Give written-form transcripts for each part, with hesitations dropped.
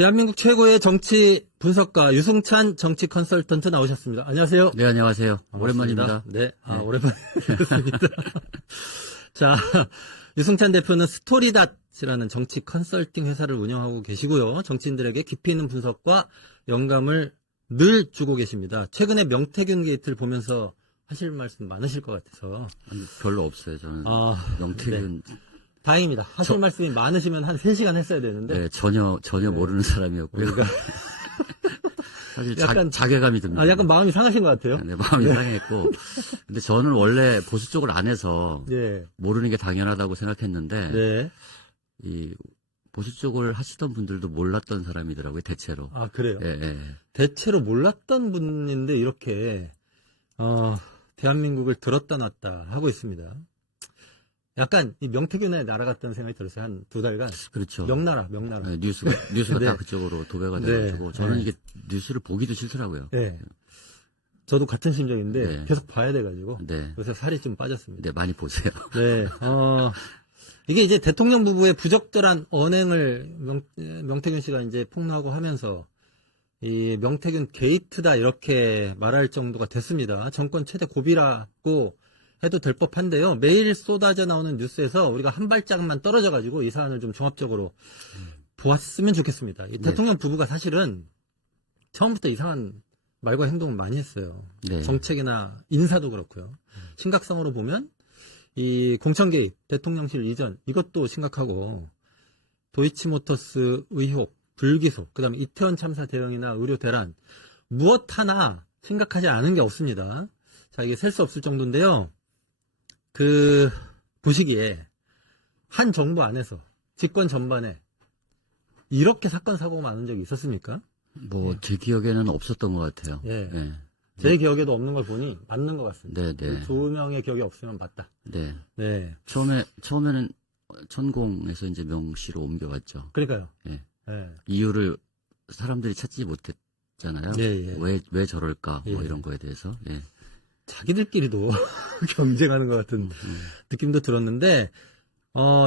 대한민국 최고의 정치 분석가 유승찬 정치 컨설턴트 나오셨습니다. 안녕하세요. 네, 안녕하세요. 반갑습니다. 오랜만입니다. 네, 오랜만입니다. 자, 유승찬 대표는 스토리닷이라는 정치 컨설팅 회사를 운영하고 계시고요. 정치인들에게 깊이 있는 분석과 영감을 늘 주고 계십니다. 최근에 명태균 게이트를 보면서 하실 말씀 많으실 것 같아서. 아니, 별로 없어요. 저는 명태균. 네. 다행입니다. 하실 말씀이 많으시면 한 3시간 했어야 되는데. 네, 전혀 모르는 사람이었고요. 우리가 사실 약간 자괴감이 듭니다. 약간 마음이 상하신 것 같아요. 네, 마음이 상했고. 근데 저는 원래 보수 쪽을 안 해서 네. 모르는 게 당연하다고 생각했는데 네. 이 보수 쪽을 하시던 분들도 몰랐던 사람이더라고요, 대체로. 아, 그래요? 예, 예. 대체로 몰랐던 분인데 이렇게 대한민국을 들었다 놨다 하고 있습니다. 약간 이 명태균의 나라 같다는 생각이 들었어요. 한 2달간. 그렇죠. 명나라. 네, 뉴스가 네. 다 그쪽으로 도배가 네. 돼가지고 저는 네. 이게 뉴스를 보기도 싫더라고요. 네. 저도 같은 심정인데 네. 계속 봐야 돼가지고. 네. 그래서 살이 좀 빠졌습니다. 네, 많이 보세요. 네. 이게 이제 대통령 부부의 부적절한 언행을 명태균 씨가 이제 폭로하고 하면서 이 명태균 게이트다 이렇게 말할 정도가 됐습니다. 정권 최대 고비라고 해도 될 법한데요. 매일 쏟아져 나오는 뉴스에서 우리가 한 발짝만 떨어져가지고 이 사안을 좀 종합적으로 보았으면 좋겠습니다. 이 대통령 부부가 사실은 처음부터 이상한 말과 행동을 많이 했어요. 네. 정책이나 인사도 그렇고요. 심각성으로 보면 이 공천 개입, 대통령실 이전 이것도 심각하고 도이치모터스 의혹, 불기소, 그다음에 이태원 참사 대응이나 의료 대란 무엇 하나 심각하지 않은 게 없습니다. 자, 이게 셀 수 없을 정도인데요. 보시기에 한 정부 안에서 집권 전반에 이렇게 사건 사고가 많은 적이 있었습니까? 제 기억에는 없었던 것 같아요. 예. 네. 제 기억에도 없는 걸 보니 맞는 것 같습니다. 네, 네. 2명의 기억이 없으면 맞다. 네. 네. 처음에는 천공에서 이제 명시로 옮겨갔죠. 그러니까요. 예. 예. 이유를 사람들이 찾지 못했잖아요. 예, 예. 왜 저럴까, 예. 이런 거에 대해서. 예. 자기들끼리도 경쟁하는 것 같은 느낌도 들었는데,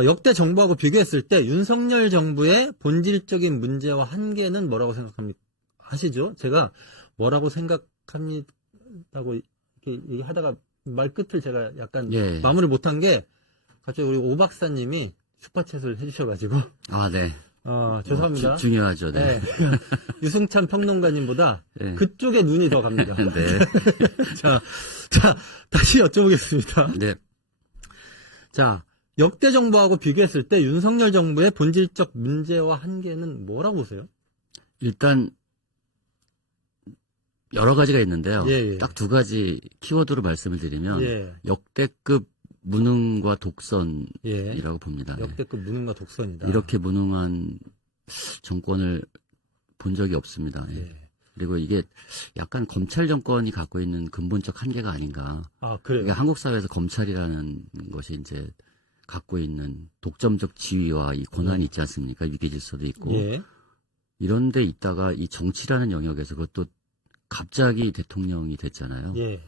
역대 정부하고 비교했을 때 윤석열 정부의 본질적인 문제와 한계는 뭐라고 생각합니까? 하시죠? 제가 뭐라고 생각합니다고 이렇게 얘기하다가 말 끝을 제가 약간 예. 마무리 못한 게 갑자기 우리 오 박사님이 슈퍼챗을 해주셔가지고, 아, 네. 죄송합니다. 중요하죠, 네. 네. 유승찬 평론가님보다 네. 그쪽에 눈이 더 갑니다. 네. 자, 다시 여쭤보겠습니다. 네. 자, 역대 정부하고 비교했을 때 윤석열 정부의 본질적 문제와 한계는 뭐라고 보세요? 일단, 여러 가지가 있는데요. 예, 예. 딱 2가지 키워드로 말씀을 드리면, 예. 역대급 무능과 독선이라고 예. 봅니다. 역대급 무능과 독선이다. 이렇게 무능한 정권을 본 적이 없습니다. 예. 예. 그리고 이게 약간 검찰 정권이 갖고 있는 근본적 한계가 아닌가. 아, 그래요? 이게 한국 사회에서 검찰이라는 것이 이제 갖고 있는 독점적 지위와 이 권한이 있지 않습니까? 위계 질서도 있고. 예. 이런 데 있다가 이 정치라는 영역에서 그것도 갑자기 대통령이 됐잖아요. 예.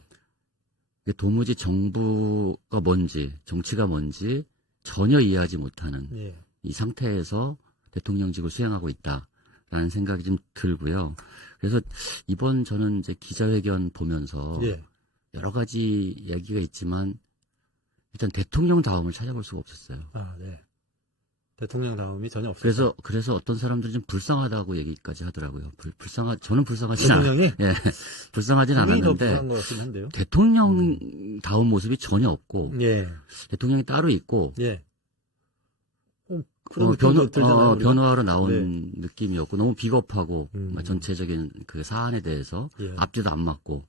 도무지 정부가 뭔지, 정치가 뭔지 전혀 이해하지 못하는 예. 이 상태에서 대통령직을 수행하고 있다라는 생각이 좀 들고요. 그래서 이번 저는 이제 기자회견 보면서 예. 여러 가지 얘기가 있지만 일단 대통령 다움을 찾아볼 수가 없었어요. 아, 네. 대통령 다음이 전혀 없어요. 그래서 어떤 사람들은 좀 불쌍하다고 얘기까지 하더라고요. 저는 불쌍하진 않아요. 대통령이 예, 불쌍하진 더 않았는데 불쌍한 것 같긴 한데요. 대통령 다운 모습이 전혀 없고 예. 대통령이 따로 있고 예. 그런 느낌도 들잖아요, 우리가. 변화하러 나온 느낌이었고 너무 비겁하고 전체적인 그 사안에 대해서 예. 앞뒤도 안 맞고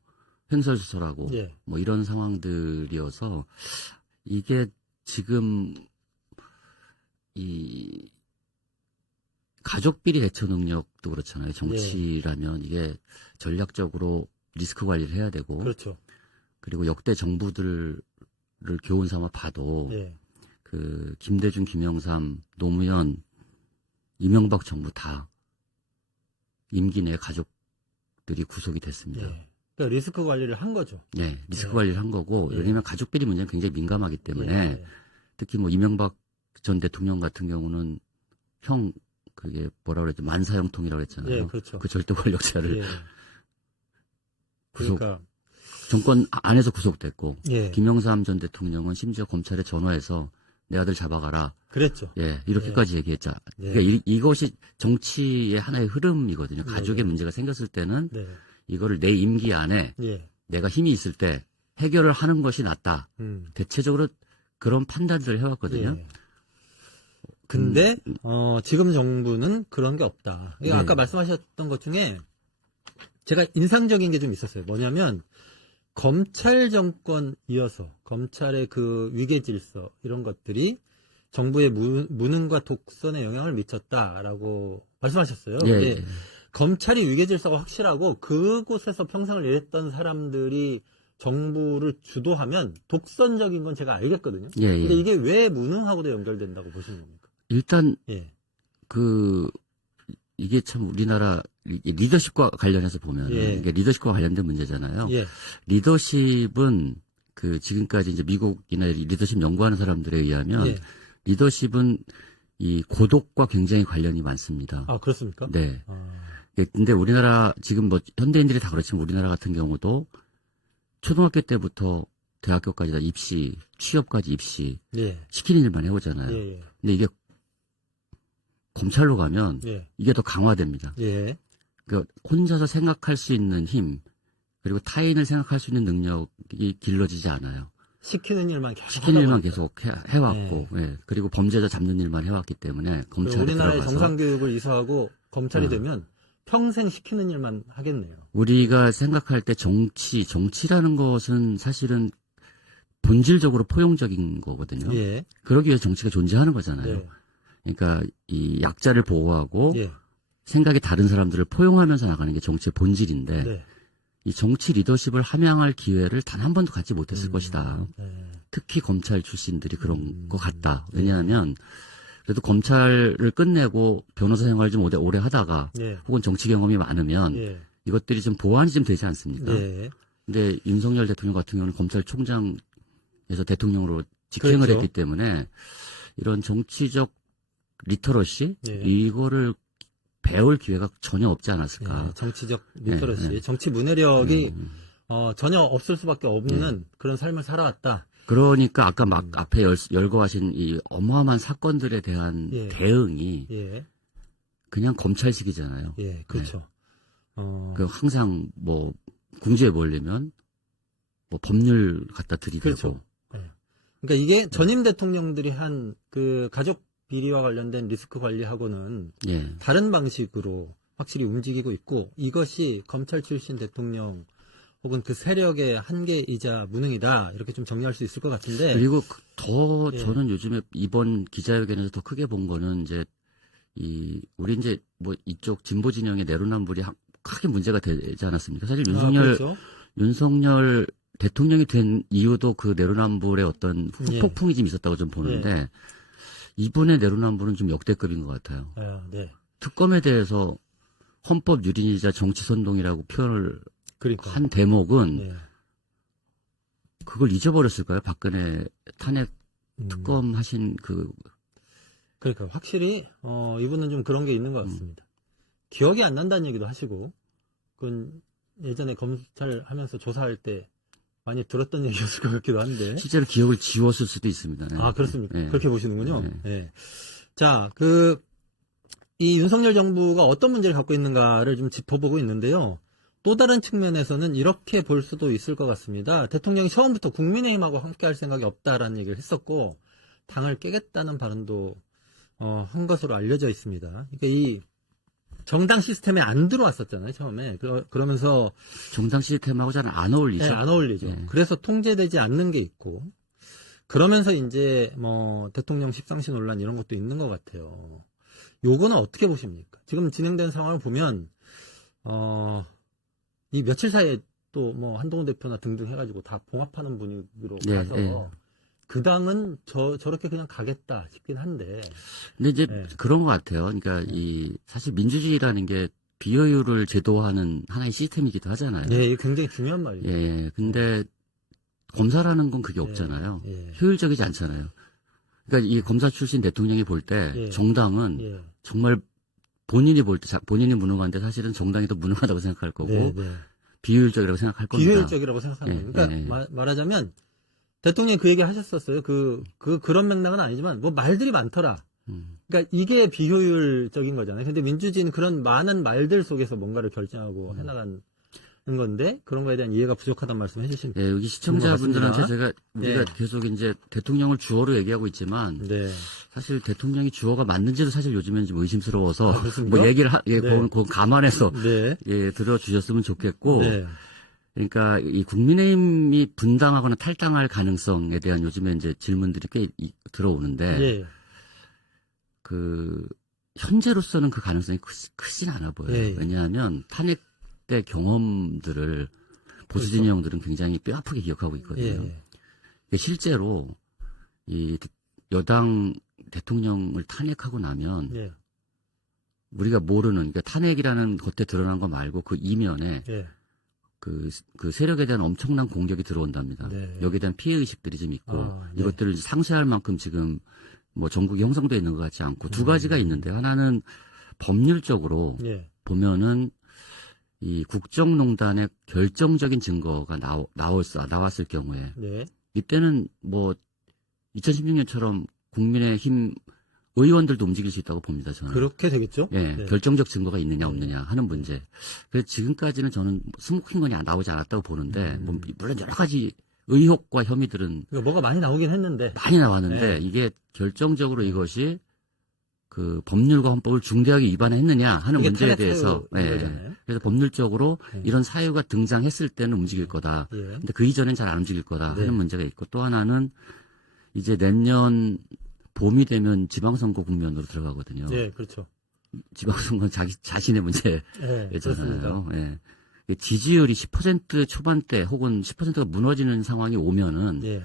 횡설수설하고 예. 뭐 이런 상황들이어서 이게 지금 이 가족비리 대처 능력도 그렇잖아요. 정치라면 이게 전략적으로 리스크 관리를 해야 되고 그렇죠. 그리고 역대 정부들을 교훈 삼아 봐도 예. 그 김대중, 김영삼, 노무현, 이명박 정부 다 임기 내 가족들이 구속이 됐습니다. 예. 그러니까 리스크 관리를 한 거죠. 네, 리스크 예. 관리를 한 거고 예. 왜냐하면 가족비리 문제는 굉장히 민감하기 때문에 예. 특히 뭐 이명박 전 대통령 같은 경우는 형 그게 뭐라 그랬죠? 만사형통이라고 했잖아요. 예, 그렇죠. 그 절대 권력자를 예. 구속, 그러니까, 정권 안에서 구속됐고, 예. 김영삼 전 대통령은 심지어 검찰에 전화해서 내 아들 잡아가라. 그랬죠. 예, 이렇게까지 얘기했죠. 예. 그러니까 이것이 정치의 하나의 흐름이거든요. 가족의 네. 문제가 생겼을 때는 네. 이거를 내 임기 안에 예. 내가 힘이 있을 때 해결을 하는 것이 낫다. 대체적으로 그런 판단들을 해왔거든요. 예. 근데 지금 정부는 그런 게 없다. 네. 아까 말씀하셨던 것 중에 제가 인상적인 게 좀 있었어요. 뭐냐면 검찰 정권 이어서 검찰의 그 위계 질서 이런 것들이 정부의 무능과 독선에 영향을 미쳤다라고 말씀하셨어요. 예, 근데 예. 검찰이 위계 질서가 확실하고 그곳에서 평생을 일했던 사람들이 정부를 주도하면 독선적인 건 제가 알겠거든요. 예, 예. 근데 이게 왜 무능하고도 연결된다고 보시는 겁니까? 일단 예. 이게 참 우리나라 리더십과 관련해서 보면 예. 이게 리더십과 관련된 문제잖아요. 예. 리더십은 지금까지 이제 미국이나 리더십 연구하는 사람들에 의하면 예. 리더십은 이 고독과 굉장히 관련이 많습니다. 아, 그렇습니까? 네. 아, 근데 우리나라 지금 뭐 현대인들이 다 그렇지만 우리나라 같은 경우도 초등학교 때부터 대학교까지 다 입시, 취업까지 입시 예. 시키는 일만 해오잖아요. 예. 근데 이게 검찰로 가면 예. 이게 더 강화됩니다. 예. 그러니까 혼자서 생각할 수 있는 힘 그리고 타인을 생각할 수 있는 능력이 길러지지 않아요. 시키는 일만 계속 시키는 일만 하다 계속 해왔고, 예. 그리고 범죄자 잡는 일만 해왔기 때문에 검찰에 우리나라의 들어가서 정상교육을 이수하고 검찰이 되면 평생 시키는 일만 하겠네요. 우리가 생각할 때 정치라는 것은 사실은 본질적으로 포용적인 거거든요. 예. 그러기 위해서 정치가 존재하는 거잖아요. 예. 그러니까 이 약자를 보호하고 예. 생각이 다른 사람들을 포용하면서 나가는 게 정치의 본질인데 네. 이 정치 리더십을 함양할 기회를 단 한 번도 갖지 못했을 것이다. 네. 특히 검찰 출신들이 그런 것 같다. 왜냐하면 그래도 검찰을 끝내고 변호사 생활 좀 오래 하다가 예. 혹은 정치 경험이 많으면 예. 이것들이 좀 보완이 좀 되지 않습니까? 예. 근데 윤석열 대통령 같은 경우는 검찰총장에서 대통령으로 직행을 그렇죠. 했기 때문에 이런 정치적 리터러시 예. 이거를 배울 기회가 전혀 없지 않았을까. 예. 정치적 리터러시, 네. 정치 문해력이 전혀 없을 수밖에 없는 네. 그런 삶을 살아왔다. 그러니까 아까 막 앞에 열거하신 이 어마어마한 사건들에 대한 예. 대응이 예. 그냥 검찰식이잖아요. 예. 그렇죠. 그 항상 뭐 궁지에 몰리면 뭐 법률 갖다 들이대고 그렇죠. 그러니까 이게 전임 대통령들이 한 그 가족 비리와 관련된 리스크 관리하고는 예. 다른 방식으로 확실히 움직이고 있고 이것이 검찰 출신 대통령 혹은 그 세력의 한계이자 무능이다 이렇게 좀 정리할 수 있을 것 같은데 그리고 더 예. 저는 요즘에 이번 기자회견에서 더 크게 본 거는 이제 우리 이제 뭐 이쪽 진보 진영의 내로남불이 크게 문제가 되지 않았습니까? 사실 그렇죠. 윤석열 대통령이 된 이유도 그 내로남불의 어떤 예. 후폭풍이 좀 있었다고 좀 보는데 이분의 내로남불은 좀 역대급인 것 같아요. 네. 특검에 대해서 헌법 유린이자 정치 선동이라고 표현을 그러니까 한 대목은 예. 그걸 잊어버렸을까요? 박근혜 탄핵 특검 하신 그러니까 확실히 이분은 좀 그런 게 있는 것 같습니다. 기억이 안 난다는 얘기도 하시고 그건 예전에 검찰 하면서 조사할 때 많이 들었던 얘기였을 것 같기도 한데 실제로 기억을 지웠을 수도 있습니다. 네. 아 그렇습니까? 네. 그렇게 보시는군요. 네. 네. 자, 이 윤석열 정부가 어떤 문제를 갖고 있는가를 좀 짚어보고 있는데요. 또 다른 측면에서는 이렇게 볼 수도 있을 것 같습니다. 대통령이 처음부터 국민의힘하고 함께할 생각이 없다라는 얘기를 했었고 당을 깨겠다는 발언도 한 것으로 알려져 있습니다. 그러니까 이 정당 시스템에 안 들어왔었잖아요, 처음에. 그러면서 정당 시스템하고 잘 안 어울리죠. 네, 안 어울리죠. 네. 그래서 통제되지 않는 게 있고 그러면서 이제 대통령 십상시 논란 이런 것도 있는 것 같아요. 요거는 어떻게 보십니까? 지금 진행된 상황을 보면 이 며칠 사이에 또 한동훈 대표나 등등 해가지고 다 봉합하는 분위기로 네, 가서 네. 그 당은 저렇게 그냥 가겠다 싶긴 한데. 근데 이제 네. 그런 것 같아요. 그러니까 사실 민주주의라는 게 비효율을 제도화하는 하나의 시스템이기도 하잖아요. 네, 이게 굉장히 중요한 말이죠. 예. 근데 검사라는 건 그게 없잖아요. 예. 효율적이지 않잖아요. 그러니까 이 검사 출신 대통령이 볼 때 예. 정당은 예. 정말 본인이 볼 때 본인이 무능한데 사실은 정당이 더 무능하다고 생각할 거고 네, 네. 비효율적이라고 생각할 겁니다. 비효율적이라고 생각하는 거예요. 그러니까 말하자면 대통령이 그 얘기 하셨었어요. 그런 맥락은 아니지만 뭐 말들이 많더라. 그러니까 이게 비효율적인 거잖아요. 근데 민주주의는 그런 많은 말들 속에서 뭔가를 결정하고 해나가는 건데 그런 거에 대한 이해가 부족하다는 말씀 해주신 예, 여기 시청자분들한테 우리가 네. 계속 이제 대통령을 주어로 얘기하고 있지만 네. 사실 대통령이 주어가 맞는지도 사실 요즘엔 좀 의심스러워서 아, 그렇습니까? 뭐 얘기를 네. 그거 감안해서 네. 예, 들어주셨으면 좋겠고 네. 그러니까 이 국민의힘이 분당하거나 탈당할 가능성에 대한 요즘에 이제 질문들이 꽤 들어오는데 예. 그 현재로서는 그 가능성이 크진 않아 보여요. 예. 왜냐하면 탄핵 때 경험들을 보수 그렇죠. 진영들은 굉장히 뼈아프게 기억하고 있거든요. 예. 실제로 이 여당 대통령을 탄핵하고 나면 예. 우리가 모르는 그러니까 탄핵이라는 겉에 드러난 거 말고 그 이면에 예. 그 세력에 대한 엄청난 공격이 들어온답니다. 네. 여기에 대한 피해 의식들이 좀 있고 네. 이것들을 상쇄할 만큼 지금 뭐 전국이 형성되어 있는 것 같지 않고 두 가지가 있는데 하나는 법률적으로 예. 보면은 이 국정농단의 결정적인 증거가 나왔을 경우에 네. 이때는 뭐 2016년처럼 국민의힘 의원들도 움직일 수 있다고 봅니다. 저는. 그렇게 되겠죠? 예, 네. 결정적 증거가 있느냐 없느냐 하는 문제. 그래서 지금까지는 저는 스모킹건이 나오지 않았다고 보는데 뭐 물론 여러 가지 의혹과 혐의들은 그러니까 뭐가 많이 나오긴 했는데. 많이 나왔는데 네. 이게 결정적으로 이것이 그 법률과 헌법을 중대하게 위반했느냐 하는 그게 문제에 탄핵 대해서 사유잖아요. 그래서 법률적으로 네. 이런 사유가 등장했을 때는 움직일 거다. 예. 근데 그 이전엔 잘 안 움직일 거다 네. 하는 문제가 있고 또 하나는 이제 내년 봄이 되면 지방선거 국면으로 들어가거든요. 예, 그렇죠. 지방선거는 자신의 예, 그렇습니다. 문제잖아요. 예. 지지율이 10% 초반대 혹은 10%가 무너지는 상황이 오면은 예.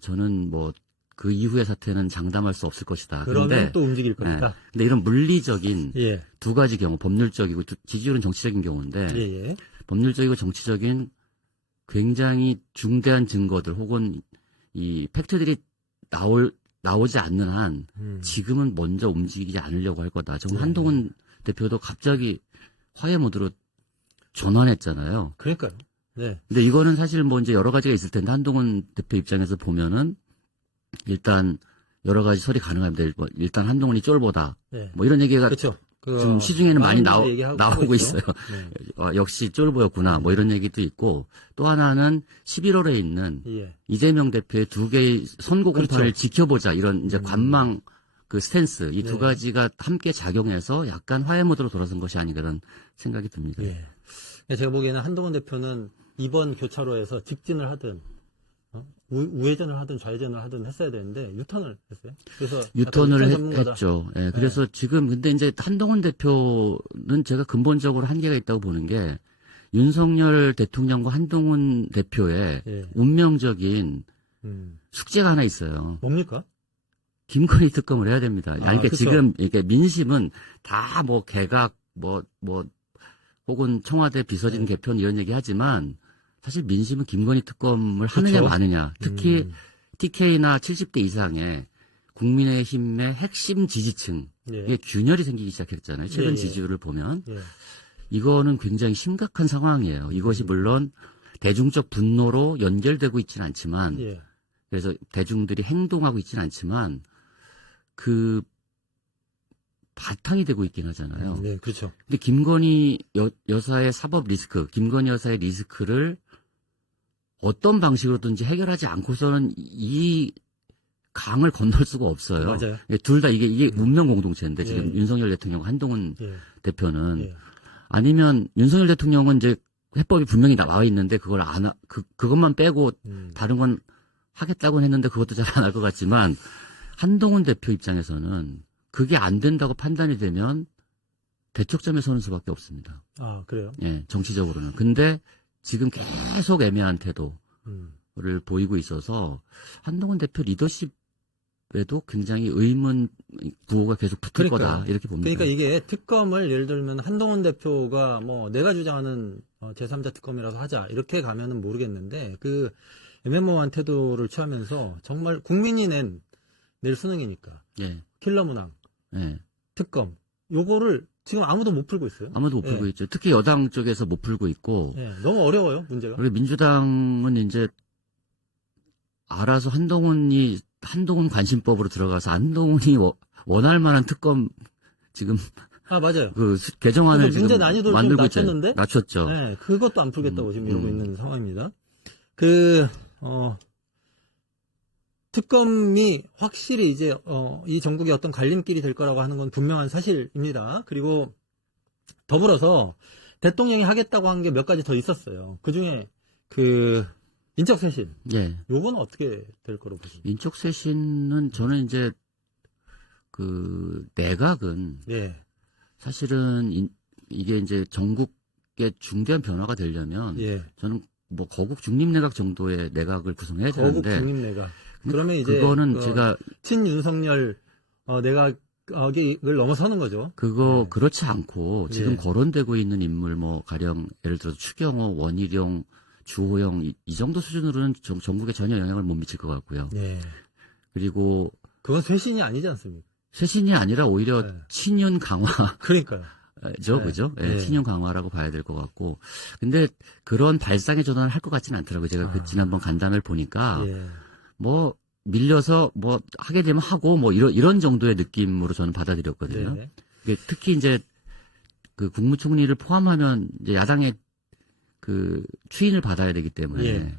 저는 뭐 그 이후의 사태는 장담할 수 없을 것이다. 그러면 근데, 또 움직일 겁니다. 근데 이런 물리적인 예. 두 가지 경우, 법률적이고 지지율은 정치적인 경우인데 예. 법률적이고 정치적인 굉장히 중대한 증거들 혹은 이 팩트들이 나오지 않는 한 지금은 먼저 움직이지 않으려고 할 거다. 지금 한동훈 대표도 갑자기 화해 모드로 전환했잖아요. 그러니까요. 네. 근데 이거는 사실 뭐 이제 여러 가지가 있을 텐데 한동훈 대표 입장에서 보면은 일단 여러 가지 설이 가능합니다. 일단 한동훈이 쫄보다. 네. 뭐 이런 얘기가 그렇죠. 지금 시중에는 많이 나오고 있죠. 있어요. 네. 역시 쫄보였구나. 뭐 이런 얘기도 있고 또 하나는 11월에 있는 예. 이재명 대표의 두 개의 선거 공판을 그렇죠. 지켜보자 이런 이제 관망 그 스탠스 이 두 네. 가지가 함께 작용해서 약간 화해 모드로 돌아선 것이 아닌가 그런 생각이 듭니다. 예. 제가 보기에는 한동훈 대표는 이번 교차로에서 직진을 하든 우회전을 하든 좌회전을 하든 했어야 되는데 유턴을 했어요. 그래서 유턴을 했죠. 예, 그래서 지금 근데 이제 한동훈 대표는 제가 근본적으로 한계가 있다고 보는 게 윤석열 대통령과 한동훈 대표의 운명적인 숙제가 하나 있어요. 뭡니까? 김건희 특검을 해야 됩니다. 그러니까 그쵸. 지금 이게 민심은 다 뭐 개각 뭐 혹은 청와대 비서진 개편 이런 얘기 하지만 사실 민심은 김건희 특검을 하느냐 그쵸. 마느냐. 특히 TK나 70대 이상의 국민의힘의 핵심 지지층에 균열이 생기기 시작했잖아요. 최근 지지율을 보면. 이거는 굉장히 심각한 상황이에요. 이것이 물론 대중적 분노로 연결되고 있지는 않지만 그래서 대중들이 행동하고 있지는 않지만 그 바탕이 되고 있긴 하잖아요. 네, 그렇죠. 근데 김건희 여사의 사법 리스크, 김건희 여사의 리스크를 어떤 방식으로든지 해결하지 않고서는 이 강을 건널 수가 없어요. 맞아요. 둘 다 이게 운명 공동체인데 지금 윤석열 대통령, 한동훈 대표는 아니면 윤석열 대통령은 이제 해법이 분명히 나와 있는데 그걸 그것만 빼고 다른 건 하겠다고 했는데 그것도 잘 안 할 것 같지만 한동훈 대표 입장에서는 그게 안 된다고 판단이 되면 대척점에 서는 수밖에 없습니다. 아, 그래요? 예, 정치적으로는. 근데 지금 계속 애매한 태도를 보이고 있어서 한동훈 대표 리더십에도 굉장히 의문 구호가 계속 붙을 거다 이렇게 봅니다. 그러니까 이게 특검을 예를 들면 한동훈 대표가 뭐 내가 주장하는 제3자 특검이라서 하자 이렇게 가면은 모르겠는데 그 애매모호한 태도를 취하면서 정말 국민이 낼 수능이니까 킬러 문항, 특검 요거를 지금 아무도 못 풀고 있어요. 아무도 못 풀고 있죠. 특히 여당 쪽에서 못 풀고 있고. 너무 어려워요, 문제가. 그리고 민주당은 이제 알아서 한동훈 관심법으로 들어가서 한동훈이 원할 만한 특검 지금 맞아요. 개정안을 문제 지금 난이도를 만들고 좀 낮췄는데? 낮췄죠. 그것도 안 풀겠다고 지금 이러고 있는 상황입니다. 특검이 확실히 이제 이 전국의 어떤 갈림길이 될 거라고 하는 건 분명한 사실입니다. 그리고 더불어서 대통령이 하겠다고 한 게 몇 가지 더 있었어요. 그 중에 인적쇄신. 요거는 어떻게 될 거로 보십니까? 인적쇄신은 저는 이제 내각은 사실은 이게 이제 전국의 중대한 변화가 되려면 저는 뭐 거국 중립내각 정도의 내각을 구성해야 거국 되는데 중립내각. 그러면 이제 그거는 제가 친윤석열 내각을 넘어서는 거죠. 그렇지 않고 지금 거론되고 있는 인물 뭐 가령 예를 들어서 추경호, 원희룡, 주호영 이 정도 수준으로는 전국에 전혀 영향을 못 미칠 것 같고요. 그리고 그건 쇄신이 아니지 않습니까? 쇄신이 아니라 오히려 친윤 강화. 그러니까요. 그죠? 친윤 강화라고 봐야 될 것 같고. 근데 그런 발상의 전환을 할 것 같지는 않더라고요. 제가 지난번 간담회를 보니까 뭐 밀려서 뭐 하게 되면 하고 뭐 이런 정도의 느낌으로 저는 받아들였거든요. 특히 이제 국무총리를 포함하면 이제 야당의 추인을 받아야 되기 때문에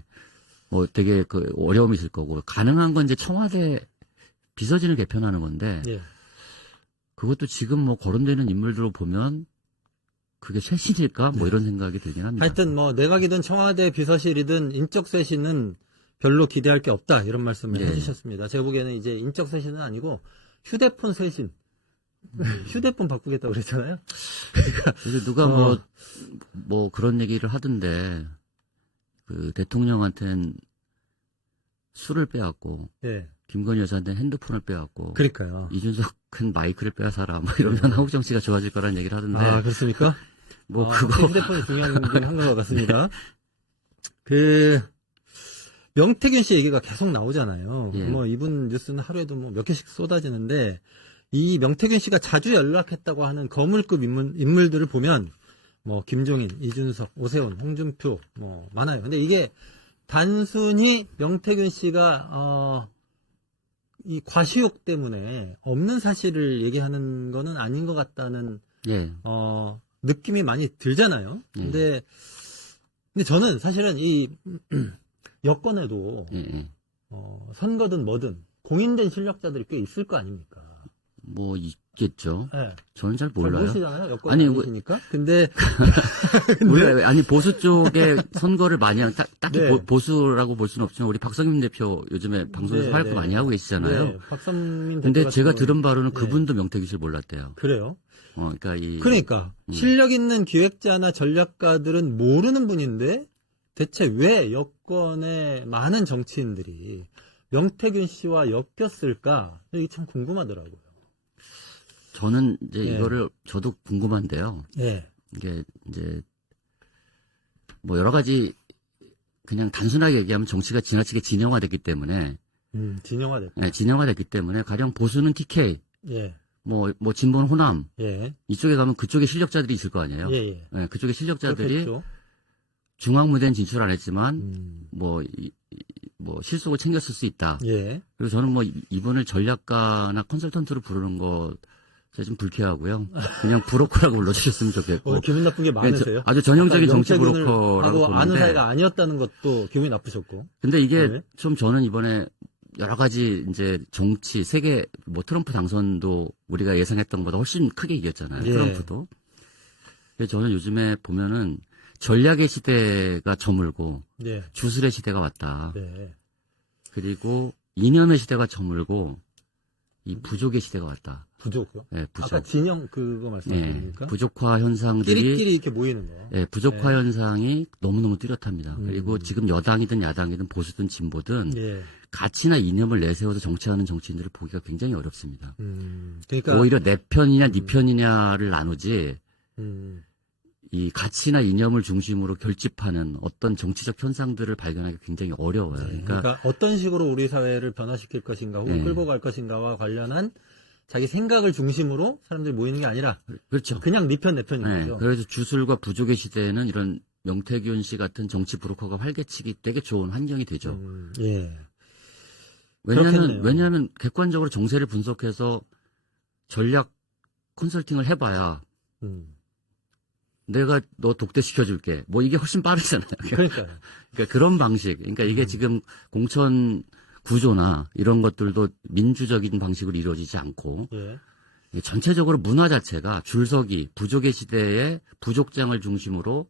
뭐 되게 어려움이 있을 거고 가능한 건 이제 청와대 비서진을 개편하는 건데 그것도 지금 뭐 거론되는 인물들로 보면 그게 쇄신일까? 뭐 이런 생각이 들긴 합니다. 하여튼 뭐 내각이든 청와대 비서실이든 인적쇄신은 별로 기대할 게 없다 이런 말씀을 해주셨습니다. 제가 보기에는 이제 인적쇄신은 아니고 휴대폰 쇄신. 휴대폰 바꾸겠다고 그랬잖아요. 그래서 누가 뭐 그런 얘기를 하던데 대통령한테는 술을 빼앗고 김건희 여사한테는 핸드폰을 빼앗고 그러니까요. 이준석은 마이크를 빼앗아라 뭐 이러면 한국 정치가 좋아질 거라는 얘기를 하던데 그렇습니까? 휴대폰이 중요하긴 한 것 같습니다. 명태균 씨 얘기가 계속 나오잖아요. 뭐 이분 뉴스는 하루에도 뭐 몇 개씩 쏟아지는데 이 명태균 씨가 자주 연락했다고 하는 거물급 인물들을 보면 뭐 김종인, 이준석, 오세훈, 홍준표 뭐 많아요. 근데 이게 단순히 명태균 씨가 이 과시욕 때문에 없는 사실을 얘기하는 거는 아닌 것 같다는 느낌이 많이 들잖아요. 근데 저는 사실은 이 여권에도 선거든 뭐든 공인된 실력자들이 꽤 있을 거 아닙니까? 뭐 있겠죠. 저는 잘 몰라요. 모르시잖아요. 여권 아니시니까. 근데 아니 보수 쪽에 선거를 많이 하는 딱히 보수라고 볼 수는 없지만 우리 박성민 대표 요즘에 방송에서 활약 많이 하고 계시잖아요. 박성민 대표. 근데 제가 들은 바로는 그분도 명태균 씨를 몰랐대요. 그래요? 그러니까 실력 있는 기획자나 전략가들은 모르는 분인데 대체 왜 여권의 많은 정치인들이 명태균 씨와 엮였을까? 이게 참 궁금하더라고요. 저는 이제 이거를 저도 궁금한데요. 이게 이제 뭐 여러 가지 그냥 단순하게 얘기하면 정치가 지나치게 진영화됐기 때문에 진영화됐기 때문에 가령 보수는 TK, 뭐 진보는 호남, 이쪽에 가면 그쪽에 실력자들이 있을 거 아니에요. 그쪽에 실력자들이 그렇겠죠. 중앙 무대는 진출 안 했지만 뭐 실속을 챙겼을 수 있다. 그래서 저는 뭐 이분을 전략가나 컨설턴트로 부르는 거 좀 불쾌하고요. 그냥 브로커라고 불러주셨으면 좋겠고. 기분 나쁜 게 많으세요? 아주 전형적인 정치 브로커라고 보는데. 아는 사이가 아니었다는 것도 기분이 나쁘셨고. 근데 이게 좀 저는 이번에 여러 가지 이제 정치 세계 뭐 트럼프 당선도 우리가 예상했던 것보다 훨씬 크게 이겼잖아요. 트럼프도. 그래서 저는 요즘에 보면은 전략의 시대가 저물고 주술의 시대가 왔다. 그리고 이념의 시대가 저물고 이 부족의 시대가 왔다. 부족요? 부족. 아까 진영 그거 말씀하십니까? 부족화 현상들이 끼리끼리 이렇게 모이는 거. 부족화 현상이 너무너무 뚜렷합니다. 그리고 지금 여당이든 야당이든 보수든 진보든 가치나 이념을 내세워서 정치하는 정치인들을 보기가 굉장히 어렵습니다. 그러니까 오히려 내 편이냐 네 편이냐를 나누지 이 가치나 이념을 중심으로 결집하는 어떤 정치적 현상들을 발견하기 굉장히 어려워요. 그러니까 어떤 식으로 우리 사회를 변화시킬 것인가 혹은 끌고 갈 것인가와 관련한 자기 생각을 중심으로 사람들이 모이는 게 아니라 그렇죠. 그냥 네 편, 내 편인 네, 거죠. 그래서 주술과 부족의 시대에는 이런 명태균 씨 같은 정치 브로커가 활개치기 되게 좋은 환경이 되죠. 예. 그렇겠네요. 왜냐하면 객관적으로 정세를 분석해서 전략 컨설팅을 해봐야 내가 너 독대시켜줄게. 뭐 이게 훨씬 빠르잖아요. 그러니까요. 그러니까 그런 방식. 그러니까 이게 지금 공천 구조나 이런 것들도 민주적인 방식으로 이루어지지 않고 예. 이게 전체적으로 문화 자체가 줄서기, 부족의 시대에 부족장을 중심으로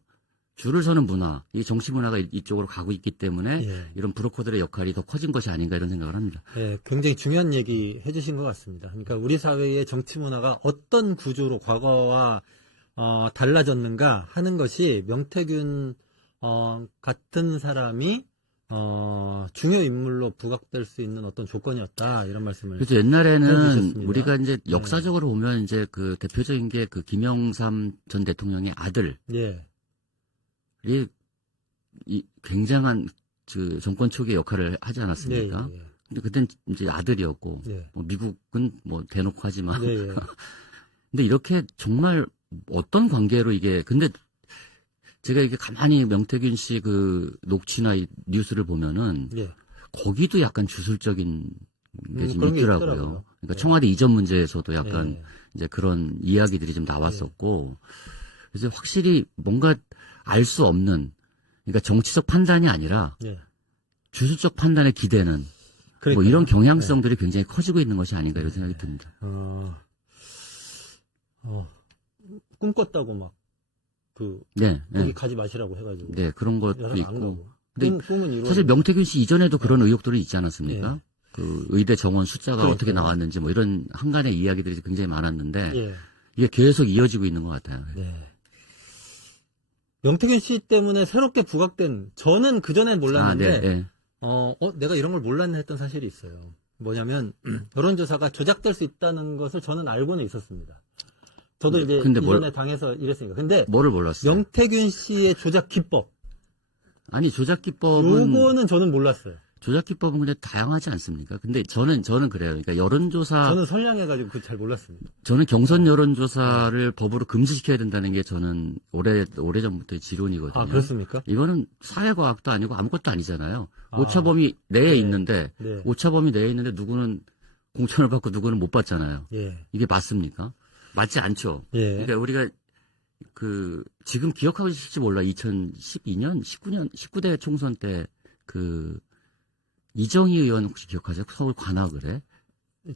줄을 서는 문화, 이 정치 문화가 이쪽으로 가고 있기 때문에 예. 이런 브로커들의 역할이 더 커진 것이 아닌가 이런 생각을 합니다. 예, 굉장히 중요한 얘기 해주신 것 같습니다. 그러니까 우리 사회의 정치 문화가 어떤 구조로 과거와 달라졌는가 하는 것이 명태균 같은 사람이 중요 인물로 부각될 수 있는 어떤 조건이었다 이런 말씀을. 그래서 옛날에는 해주셨습니다. 우리가 이제 역사적으로 보면 이제 그 대표적인 게 그 김영삼 전 대통령의 아들이 예, 이 굉장한 그 정권 초기의 역할을 하지 예, 않았습니까? 예, 근데 그땐 이제 아들이었고 예. 뭐 미국은 뭐 대놓고 하지만 예, 예. 근데 이렇게 정말 어떤 관계로 이게 근데 제가 이게 가만히 명태균 씨 그 녹취나 이 뉴스를 보면은 예. 거기도 약간 주술적인 게 좀 그런 게 있더라고요. 있더라고요. 그러니까 예. 청와대 이전 문제에서도 약간 예. 이제 그런 이야기들이 좀 나왔었고 그래서 확실히 뭔가 알 수 없는 그러니까 정치적 판단이 아니라 예. 주술적 판단에 기대는 뭐 그러니까요. 이런 경향성들이 굉장히 커지고 있는 것이 아닌가 이런 생각이 듭니다. 꿈꿨다고 막 네, 거기 네, 가지 마시라고 해가지고. 네 그런 것도 여러 안 있고. 가고. 근데 꿈은 이루어. 사실 명태균 씨 이전에도 그런 의혹들이 있지 않았습니까? 예. 그 의대 정원 숫자가 그러니까요. 어떻게 나왔는지 뭐 이런 한간의 이야기들이 굉장히 많았는데 예. 이게 계속 이어지고 있는 것 같아요. 네. 명태균 씨 때문에 새롭게 부각된, 저는 그전엔 몰랐는데, 네. 내가 이런 걸 몰랐네 했던 사실이 있어요. 뭐냐면, 여론조사가 조작될 수 있다는 것을 저는 알고는 있었습니다. 저도 이제 근데 이전에 당해서 이랬으니까. 근데, 뭐를 몰랐어요? 명태균 씨의 조작 기법, 아니 조작 기법은 요거는 저는 몰랐어요. 조작 기법은 근데 다양하지 않습니까? 근데 저는 그래요. 그러니까 여론조사 저는 선량해가지고 그거 잘 몰랐습니다. 저는 경선 여론조사를 법으로 금지시켜야 된다는 게 저는 오래전부터의 지론이거든요. 아, 그렇습니까? 이거는 사회과학도 아니고 아무것도 아니잖아요. 아. 오차범위 내에 네. 있는데 네. 오차범위 내에 있는데 누구는 공천을 받고 누구는 못 받잖아요. 예. 이게 맞습니까? 맞지 않죠. 예. 그러니까 우리가 지금 기억하고 있을지 몰라. 2012년, 19대 총선 때 이정희 의원 혹시 기억하세요? 서울 관악을에?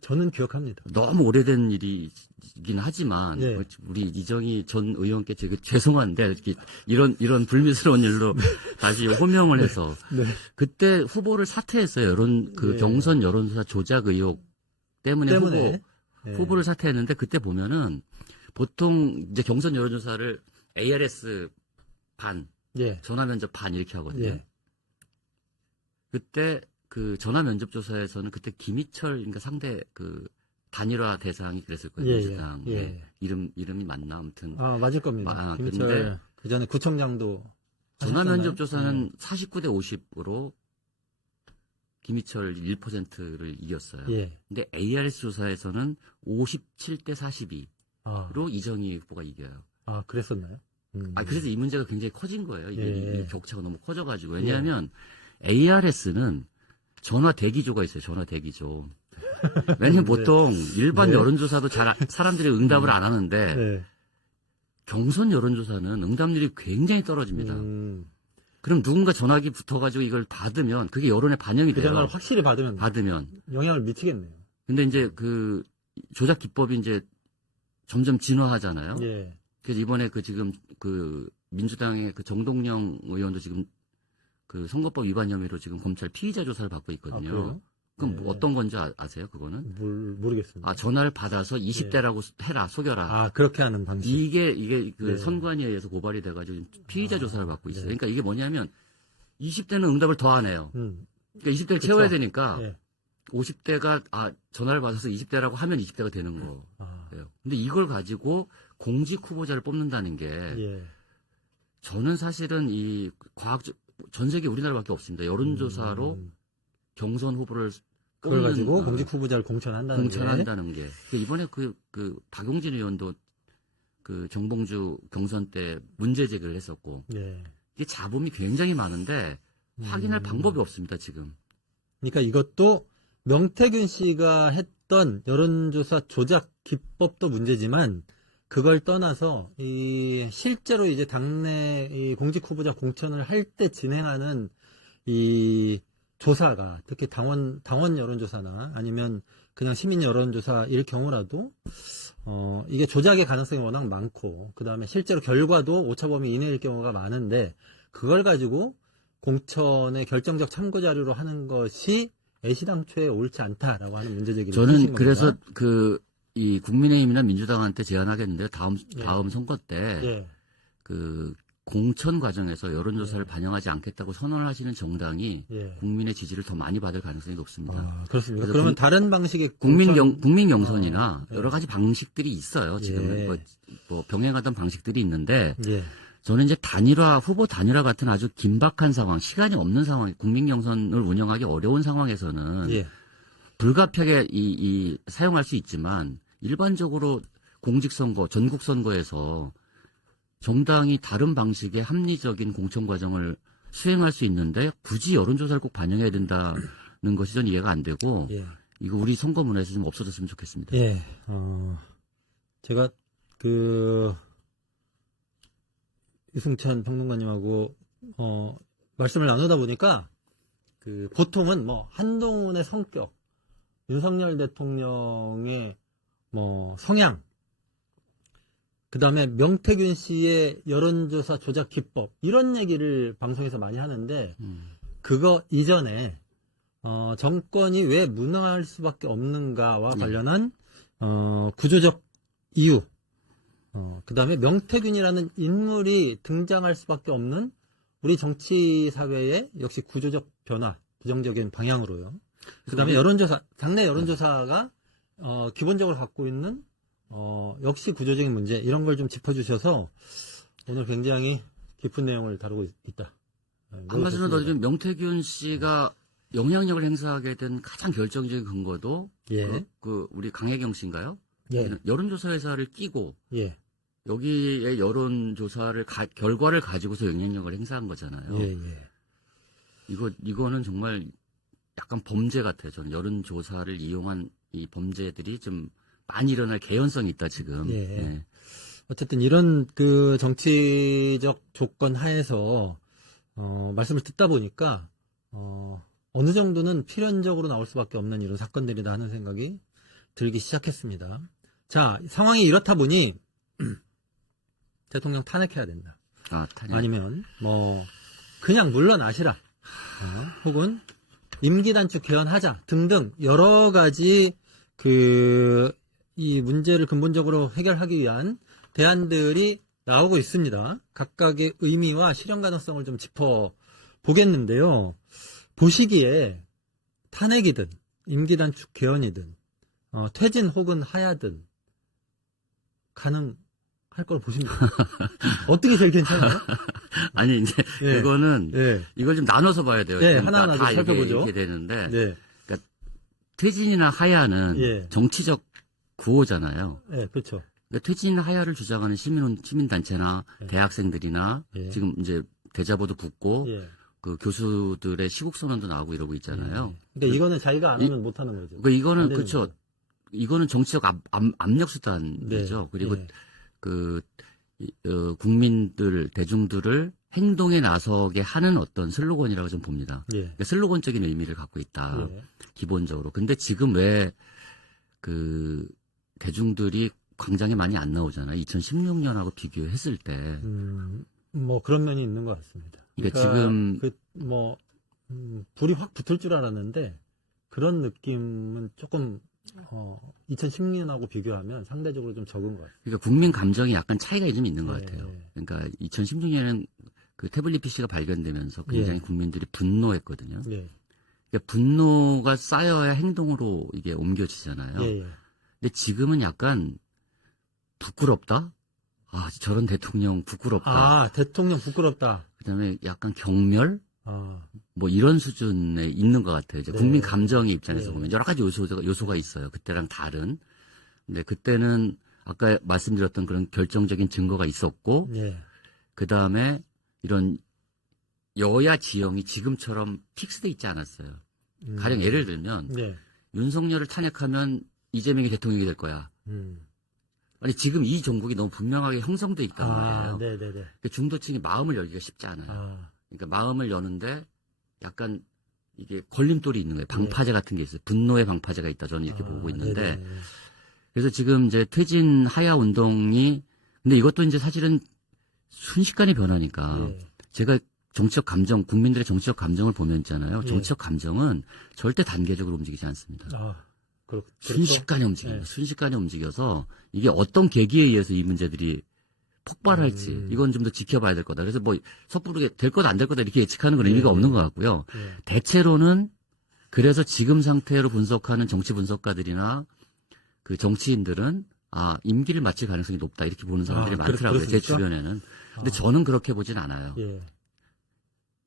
저는 기억합니다. 너무 오래된 일이긴 하지만 네. 우리 이정희 전 의원께 제가 죄송한데 이렇게 이런 불미스러운 일로 다시 호명을 해서 네. 그때 후보를 사퇴했어요. 네. 경선 여론조사 조작 의혹 때문에 후보를 사퇴했는데 그때 보면은 보통 이제 경선 여론조사를 ARS 반, 예. 전화 면접 반 이렇게 하거든요. 예. 그때 전화 면접 조사에서는 그때 김희철 그러니까 상대 단일화 대상이 그랬을 거예요. 예, 민주당. 예. 네. 이름이 맞나 아무튼. 아, 맞을 겁니다. 근데 김희철 그 전에 구청장도 전화 하셨잖아요. 면접 조사는 49대 50으로 김희철 1%를 이겼어요. 예. 근데 ARS 조사에서는 57대 42로 아, 이정희 후보가 이겨요. 그랬었나요? 그래서 이 문제가 굉장히 커진 거예요. 이게 예. 이 격차가 너무 커져가지고. 왜냐하면 ARS는 전화 대기조가 있어요. 전화 대기조. 왜냐면 보통 일반 네. 여론조사도 사람들이 응답을 안 하는데 네. 경선 여론조사는 응답률이 굉장히 떨어집니다. 그럼 누군가 전화기 붙어가지고 이걸 받으면 그게 여론에 반영이 그 돼요. 전화를 확실히 받으면 영향을 미치겠네요. 근데 이제 조작 기법이 이제 점점 진화하잖아요. 예. 그래서 이번에 지금 민주당의 정동영 의원도 지금 선거법 위반 혐의로 지금 검찰 피의자 조사를 받고 있거든요. 그래요? 그럼 네. 어떤 건지 아세요? 그거는? 모르겠습니다. 전화를 받아서 20대라고 해라, 속여라. 그렇게 하는 방식. 이게 네. 선관위에 의해서 고발이 돼가지고 피의자 조사를 받고 있어요. 그러니까 이게 뭐냐면 20대는 응답을 더 안 해요. 그러니까 20대를 채워야 되니까 예. 50대가 전화를 받아서 20대라고 하면 20대가 되는 거예요. 근데 이걸 가지고 공직 후보자를 뽑는다는 게 예. 저는 사실은 전 세계 우리나라밖에 없습니다. 여론조사로 경선 후보를 그걸 가지고 공직 후보자를 공천한다는 게. 이번에 그 박용진 의원도 그 정봉주 경선 때 문제 제기를 했었고. 네. 이게 잡음이 굉장히 많은데 확인할 방법이 없습니다, 지금. 그러니까 이것도 명태균 씨가 했던 여론조사 조작 기법도 문제지만 그걸 떠나서 이 실제로 이제 당내 이 공직 후보자 공천을 할 때 진행하는 이 조사가 특히 당원 여론조사나 아니면 그냥 시민 여론조사일 경우라도 이게 조작의 가능성이 워낙 많고 그 다음에 실제로 결과도 오차범위 이내일 경우가 많은데 그걸 가지고 공천의 결정적 참고 자료로 하는 것이 애시당초에 옳지 않다라고 하는 문제 제기를 저는 그래서 이 국민의힘이나 민주당한테 제안하겠는데 다음 선거 때 공천 과정에서 여론조사를 반영하지 않겠다고 선언을 하시는 정당이 국민의 지지를 더 많이 받을 가능성이 높습니다. 그렇습니다. 그러면 다른 방식의 국민 경선이나 여러 가지 방식들이 있어요. 지금은 뭐 병행하던 방식들이 있는데 저는 이제 후보 단일화 같은 아주 긴박한 상황, 시간이 없는 상황, 국민 경선을 운영하기 어려운 상황에서는 불가피하게 사용할 수 있지만 일반적으로 공직선거, 전국선거에서 정당이 다른 방식의 합리적인 공천 과정을 수행할 수 있는데 굳이 여론조사를 꼭 반영해야 된다는 것이 전 이해가 안 되고 이거 우리 선거 문화에서 좀 없어졌으면 좋겠습니다. 제가 유승찬 평론가님하고 말씀을 나누다 보니까 보통은 뭐 한동훈의 성격, 윤석열 대통령의 뭐 성향, 그 다음에 명태균 씨의 여론조사 조작 기법 이런 얘기를 방송에서 많이 하는데 그거 이전에 정권이 왜 무능할 수밖에 없는가와 관련한 구조적 이유, 그 다음에 명태균이라는 인물이 등장할 수밖에 없는 우리 정치 사회의 역시 구조적 변화, 부정적인 방향으로요. 그 다음에 당내 여론조사가 기본적으로 갖고 있는 역시 구조적인 문제 이런 걸 좀 짚어주셔서 오늘 굉장히 깊은 내용을 다루고 있다. 한 가지는 더 좀 명태균 씨가 영향력을 행사하게 된 가장 결정적인 근거도 우리 강혜경 씨인가요? 여론조사 회사를 끼고 여기에 여론조사를 결과를 가지고서 영향력을 행사한 거잖아요. 이거는 정말 약간 범죄 같아요. 저는 여론조사를 이용한 이 범죄들이 좀 많이 일어날 개연성이 있다 지금. 어쨌든 이런 정치적 조건 하에서 말씀을 듣다 보니까 어느 정도는 필연적으로 나올 수밖에 없는 이런 사건들이다 하는 생각이 들기 시작했습니다. 자, 상황이 이렇다 보니 대통령 탄핵해야 된다. 탄핵. 아니면 그냥 물러나시라. 혹은 임기 단축 개헌하자 등등 여러 가지 이 문제를 근본적으로 해결하기 위한 대안들이 나오고 있습니다. 각각의 의미와 실현 가능성을 좀 짚어보겠는데요. 보시기에 탄핵이든 임기 단축 개헌이든 퇴진 혹은 하야든 가능할 걸 보십니까? 어떻게 제일 괜찮아요? 아니 이제 이걸 좀 나눠서 봐야 돼요. 하나하나 좀 살펴보죠. 이렇게 되는데 그러니까 퇴진이나 하야는 정치적 구호잖아요. 그렇죠. 그러니까 퇴진 하야를 주장하는 시민단체나 대학생들이나 지금 이제 대자보도 붙고 그 교수들의 시국선언도 나오고 이러고 있잖아요. 그러니까 이거는 자기가 안 하면 못 하는 거죠. 그러니까 이거는 그렇죠. 이거는 정치적 압력 수단이죠. 그리고 국민들 대중들을 행동에 나서게 하는 어떤 슬로건이라고 좀 봅니다. 그러니까 슬로건적인 의미를 갖고 있다. 기본적으로. 근데 지금 왜 대중들이 광장에 많이 안 나오잖아요. 2016년하고 비교했을 때. 그런 면이 있는 것 같습니다. 그러니까 지금 불이 확 붙을 줄 알았는데 그런 느낌은 조금 2010년하고 비교하면 상대적으로 좀 적은 것 같아요. 그러니까 국민 감정이 약간 차이가 좀 있는 것 같아요. 그러니까 2016년에는 그 태블릿 PC가 발견되면서 굉장히 국민들이 분노했거든요. 그러니까 분노가 쌓여야 행동으로 이게 옮겨지잖아요. 근데 지금은 약간 부끄럽다? 저런 대통령 부끄럽다. 대통령 부끄럽다. 그다음에 약간 경멸? 뭐 이런 수준에 있는 것 같아요. 이제 네. 국민 감정의 입장에서 네. 보면 여러 가지 요소가 있어요. 그때랑 다른. 근데 그때는 아까 말씀드렸던 그런 결정적인 증거가 있었고, 네. 그 다음에 이런 여야 지형이 지금처럼 픽스돼 있지 않았어요. 가령 예를 들면 네. 윤석열을 탄핵하면 이재명이 대통령이 될 거야. 아니 지금 이 종국이 너무 분명하게 형성돼 있단 말이에요. 네네네. 그러니까 중도층이 마음을 열기가 쉽지 않아요. 그러니까 마음을 여는데 약간 이게 걸림돌이 있는 거예요. 방파제 같은 게 있어요. 분노의 방파제가 있다. 저는 이렇게 보고 있는데. 네네. 그래서 지금 이제 퇴진 하야 운동이 근데 이것도 이제 사실은 순식간에 변하니까 네. 제가 정치적 감정, 국민들의 정치적 감정을 보면 있잖아요. 네. 정치적 감정은 절대 단계적으로 움직이지 않습니다. 그렇죠. 순식간에 움직여요. 네. 순식간에 움직여서 이게 어떤 계기에 의해서 이 문제들이 폭발할지 이건 좀 더 지켜봐야 될 거다. 그래서 뭐 섣부르게 될 거다 안 될 거다 이렇게 예측하는 건 의미가 없는 것 같고요. 네. 대체로는 그래서 지금 상태로 분석하는 정치 분석가들이나 그 정치인들은 임기를 마칠 가능성이 높다 이렇게 보는 사람들이 많더라고요. 제 그렇습니까? 주변에는. 근데 저는 그렇게 보진 않아요. 예.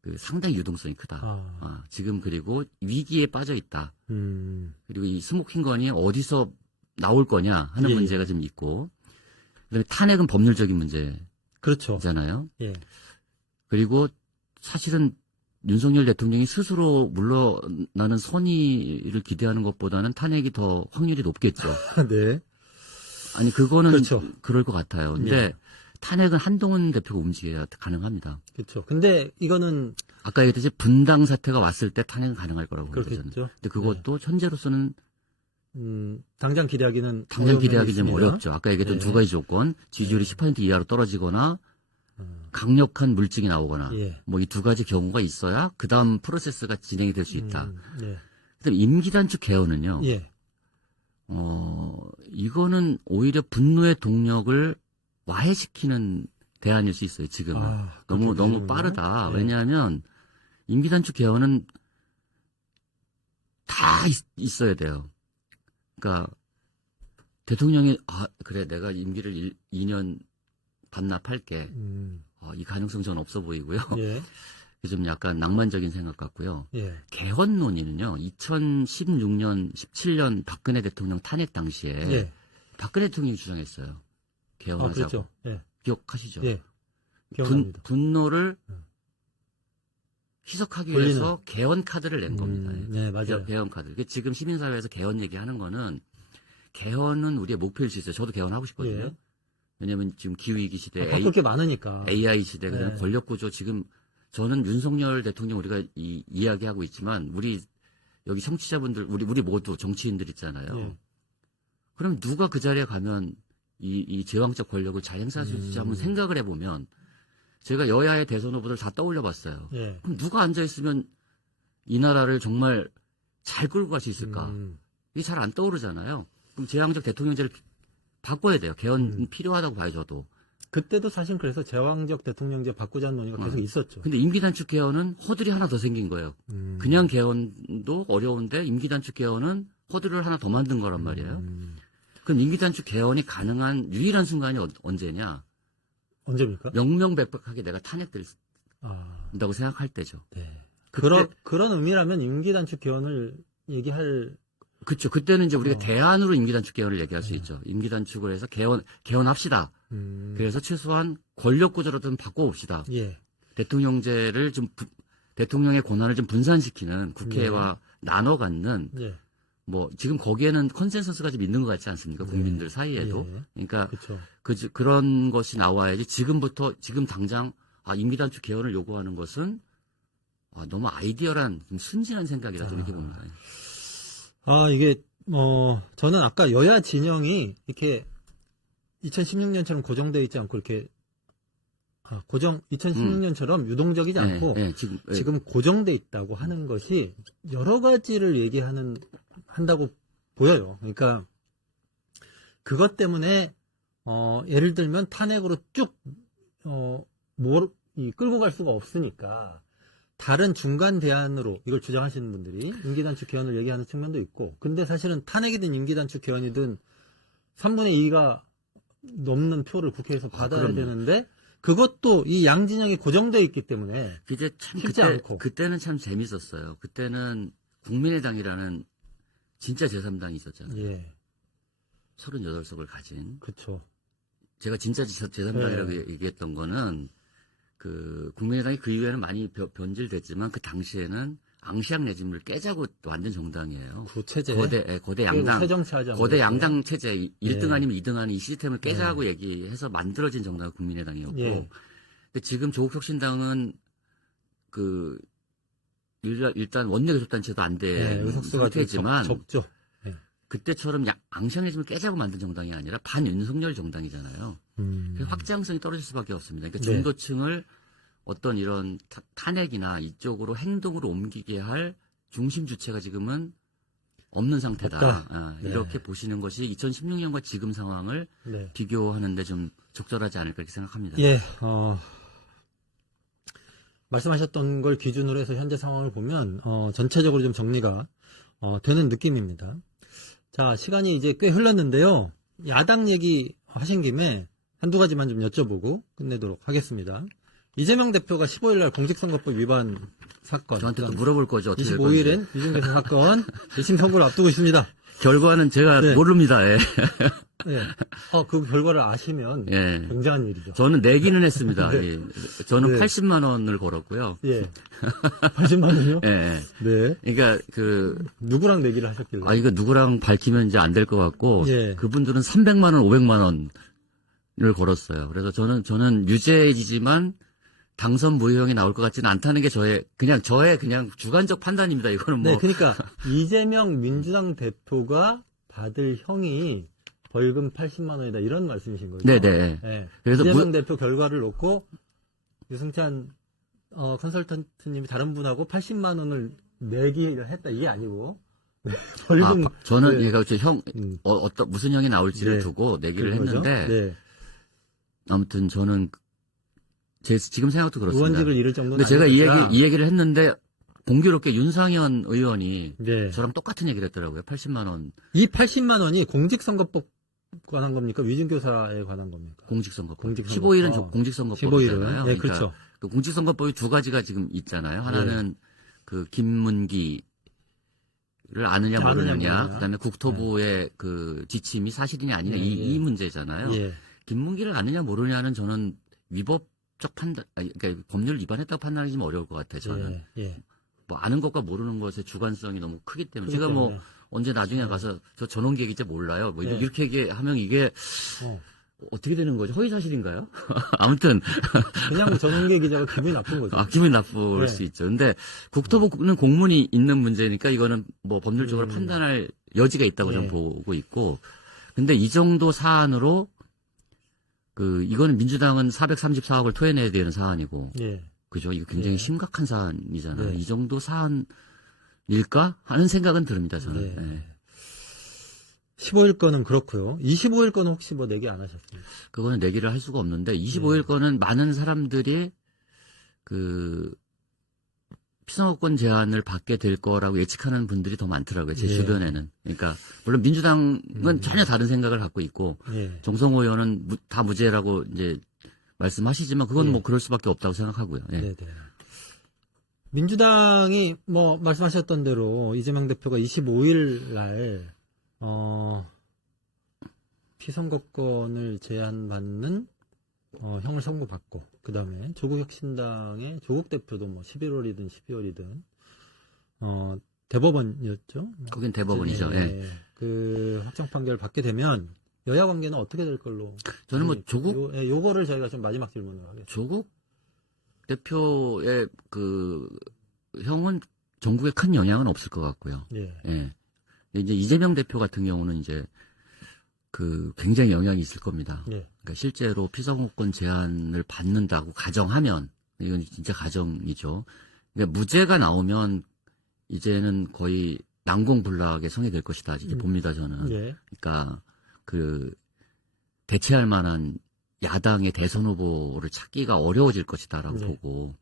그 상당히 유동성이 크다. 지금 그리고 위기에 빠져 있다. 그리고 이 스모킹건이 어디서 나올 거냐 하는 예. 문제가 좀 있고, 그다음에 탄핵은 법률적인 문제잖아요. 그렇죠. 예. 그리고 사실은 윤석열 대통령이 스스로 물러나는 선의를 기대하는 것보다는 탄핵이 더 확률이 높겠죠. 네. 아니 그거는 그렇죠. 그럴 것 같아요. 근데 예. 탄핵은 한동훈 대표가 움직여야 가능합니다. 그렇죠. 근데 이거는 아까 얘기했듯이 분당 사태가 왔을 때 탄핵은 가능할 거라고 봅니다. 저는. 그렇겠죠. 근데 그것도 현재로서는 당장 기대하기는 당장 기대하기 좀 있습니다. 어렵죠. 아까 얘기했던 네. 두 가지 조건, 지지율이 10% 이하로 떨어지거나 강력한 물증이 나오거나 예. 뭐 이 두 가지 경우가 있어야 그 다음 프로세스가 진행이 될 수 있다. 예. 그다음에 임기 단축 개헌은요. 예. 이거는 오히려 분노의 동력을 와해시키는 대안일 수 있어요. 지금은 너무 되는군요. 빠르다. 예. 왜냐하면 임기 단축 개헌은 다 있어야 돼요. 그러니까 대통령이 그래 내가 임기를 2년 반납할게. 이 가능성 전 없어 보이고요. 예. 좀 약간 낭만적인 생각 같고요. 예. 개헌 논의는요. 2016년, 17년 박근혜 대통령 탄핵 당시에 예. 박근혜 대통령이 주장했어요. 개헌하자고. 그렇죠. 예. 기억하시죠? 예. 기억납니다. 분노를 희석하기 위해서 개헌 카드를 낸 겁니다. 네, 맞아요. 개헌 카드. 지금 시민사회에서 개헌 얘기하는 거는 개헌은 우리의 목표일 수 있어요. 저도 개헌하고 싶거든요. 예. 왜냐하면 지금 기후위기 시대, 바꿀 게 많으니까. AI 시대, 그다음에 네. 권력구조 지금 저는 윤석열 대통령 우리가 이야기하고 있지만 우리 여기 청취자분들 우리 모두 정치인들 있잖아요. 예. 그럼 누가 그 자리에 가면 이 제왕적 권력을 잘 행사할 수 있을지 한번 생각을 해보면 제가 여야의 대선 후보들 다 떠올려봤어요. 예. 그럼 누가 앉아있으면 이 나라를 정말 잘 끌고 갈 수 있을까? 이게 잘 안 떠오르잖아요. 그럼 제왕적 대통령제를 바꿔야 돼요. 개헌 필요하다고 봐요, 저도. 그때도 사실 그래서 제왕적 대통령제 바꾸자는 논의가 계속 있었죠. 근데 임기단축 개헌은 허들이 하나 더 생긴 거예요. 그냥 개헌도 어려운데 임기단축 개헌은 허들을 하나 더 만든 거란 말이에요. 그럼 임기단축 개헌이 가능한 유일한 순간이 언제냐? 언제입니까? 명명백백하게 내가 탄핵된다고 생각할 때죠. 네. 그때, 그런 의미라면 임기단축 개헌을 얘기할 그렇죠. 그때는 이제 우리가 대안으로 임기단축 개헌을 얘기할 수 있죠. 임기단축을 해서 개헌합시다. 그래서 최소한 권력구조라도 좀 바꿔봅시다. 예. 대통령제를 좀 대통령의 권한을 좀 분산시키는 국회와 나눠 갖는 예. 뭐 지금 거기에는 컨센서스가 좀 있는 것 같지 않습니까? 국민들 사이에도. 예. 그러니까 그렇죠. 그런 것이 나와야지 지금 당장 임기단축 개헌을 요구하는 것은 너무 아이디어란 좀 순진한 생각이다. 좀 이렇게 봅니다. 이게 저는 아까 여야 진영이 이렇게 2016년처럼 고정되어 있지 않고 이렇게 2016년처럼 유동적이지 않고 지금 고정돼 있다고 하는 것이 여러 가지를 한다고 보여요. 그러니까 그것 때문에 예를 들면 탄핵으로 쭉 끌고 갈 수가 없으니까 다른 중간 대안으로 이걸 주장하시는 분들이 임기단축 개헌을 얘기하는 측면도 있고, 근데 사실은 탄핵이든 임기단축 개헌이든 3분의 2가 넘는 표를 국회에서 받아야 그럼요. 되는데 그것도 이 양진영이 고정되어 있기 때문에 이제 참 쉽지 않고. 그때는 참 재밌었어요. 그때는 국민의당이라는 진짜 제3당이 있었잖아요. 예, 38석을 가진. 그렇죠. 제가 진짜 제3당이라고 얘기했던 거는 그 국민의당이 그 이후에는 많이 변질됐지만 그 당시에는 앙시앙 레짐을 깨자고 만든 정당이에요. 그 체제. 거대 양당. 새정치하지 않고 거대 그랬어요. 양당 체제 1등 아니면 2등 하는 이 시스템을 깨자고 얘기해서 만들어진 정당이 국민의당이었고 예. 근데 지금 조국혁신당은 그 일단 원내교섭단체도 안 된 예, 의석수가 상태지만 적죠. 그때처럼 앙시앙레짐을 깨자고 만든 정당이 아니라 반윤석열 정당이잖아요. 그래서 확장성이 떨어질 수밖에 없습니다. 그러니까 네. 중도층을 어떤 이런 탄핵이나 이쪽으로 행동으로 옮기게 할 중심 주체가 지금은 없는 상태다. 없다. 네. 이렇게 보시는 것이 2016년과 지금 상황을 네. 비교하는데 좀 적절하지 않을까 이렇게 생각합니다. 예, 말씀하셨던 걸 기준으로 해서 현재 상황을 보면 전체적으로 좀 정리가 되는 느낌입니다. 자, 시간이 이제 꽤 흘렀는데요. 야당 얘기 하신 김에 한두 가지만 좀 여쭤보고 끝내도록 하겠습니다. 이재명 대표가 15일 날 공직선거법 위반 사건. 저한테 또 물어볼 거죠. 어떻게 될 25일엔 유증개선 사건 1심 선고를 앞두고 있습니다. 결과는 제가 네. 모릅니다. 예. 예. 그 결과를 아시면 예. 굉장한 일이죠. 저는 내기는 했습니다. 네. 예. 저는 네. 80만 원을 걸었고요. 예. 80만 원이요? 예, 예. 네. 그러니까 누구랑 내기를 하셨길래? 이거 누구랑 밝히면 이제 안 될 것 같고 예. 그분들은 300만 원, 500만 원을 걸었어요. 그래서 저는 유죄이지만 당선 무효형이 나올 것 같지는 않다는 게 저의 그냥 주관적 판단입니다. 이거는 뭐 네, 그러니까 이재명 민주당 대표가 받을 형이 벌금 80만 원이다 이런 말씀이신 거죠? 네네. 네. 그래서 이재명 대표 결과를 놓고 유승찬 컨설턴트님이 다른 분하고 80만 원을 내기를 했다 이게 아니고 네, 벌금 저는 네. 얘가 어떤 무슨 형이 나올지를 네. 두고 내기를 그런 거죠? 했는데 네. 아무튼 저는 지금 생각도 그렇습니다. 의원직을 잃을 정도는 근데 제가 아니니까. 이 얘기를 했는데 공교롭게 윤상현 의원이 네. 저랑 똑같은 얘기를 했더라고요. 80만 원 이 80만 원이 공직선거법 관한 겁니까? 위증교사에 관한 겁니까? 공직선거법. 공직선거법. 15일은 공직선거법이잖아요. 15일은. 네, 그렇죠. 그 공직선거법이 두 가지가 지금 있잖아요. 하나는 그 김문기를 아느냐 모르느냐, 그다음에 국토부의 그 지침이 사실이냐 아니냐 이 문제잖아요. 예. 김문기를 아느냐 모르느냐는 저는 위법적 판단, 그러니까 법률 위반했다고 판단하기 좀 어려울 것 같아요. 저는 예. 뭐 아는 것과 모르는 것의 주관성이 너무 크기 때문에 제가 때문에. 뭐 언제 나중에 가서 저 전원 계획이제 몰라요. 뭐 네. 이렇게 얘기하면 이게 어. 어떻게 되는 거죠? 허위 사실인가요? 아무튼 그냥 전용계 기자가 기분이 나쁜 거죠. 기분이 나쁠 네. 수 있죠. 근데 국토부는 공문이 있는 문제니까 이거는 뭐 법률적으로 판단할 여지가 있다고 저는 보고 있고, 근데 이 정도 사안으로 이거는 민주당은 434억을 토해내야 되는 사안이고, 예. 그죠? 이거 굉장히 심각한 사안이잖아요. 네. 이 정도 사안일까 하는 생각은 듭니다. 저는. 네. 네. 15일 건은 그렇고요. 25일 건은 혹시 뭐 내기 안 하셨습니까? 그거는 내기를 할 수가 없는데 25일 건은 많은 사람들이 피선거권 제한을 받게 될 거라고 예측하는 분들이 더 많더라고요. 제 주변에는. 그러니까 물론 민주당은 전혀 다른 생각을 갖고 있고 정성호 의원은 다 무죄라고 이제 말씀하시지만 그건 뭐 그럴 수밖에 없다고 생각하고요. 예. 네네. 민주당이 뭐 말씀하셨던 대로 이재명 대표가 25일 날 피선거권을 제한받는 형을 선고받고 그 다음에 조국혁신당의 조국 대표도 뭐 11월이든 12월이든 대법원이었죠. 거긴 대법원이죠. 예. 그 확정 판결을 받게 되면 여야 관계는 어떻게 될 걸로? 저는 뭐 요거를 저희가 좀 마지막 질문을 하겠습니다. 조국 대표의 형은 전국에 큰 영향은 없을 것 같고요. 예. 예. 이제 이재명 대표 같은 경우는 이제 굉장히 영향이 있을 겁니다. 예. 그러니까 실제로 피선거권 제한을 받는다고 가정하면 이건 진짜 가정이죠. 그러니까 무죄가 나오면 이제는 거의 난공불락의 성이 될 것이다. 이렇게 봅니다, 저는. 예. 그러니까 대체할 만한 야당의 대선 후보를 찾기가 어려워질 것이다라고 보고,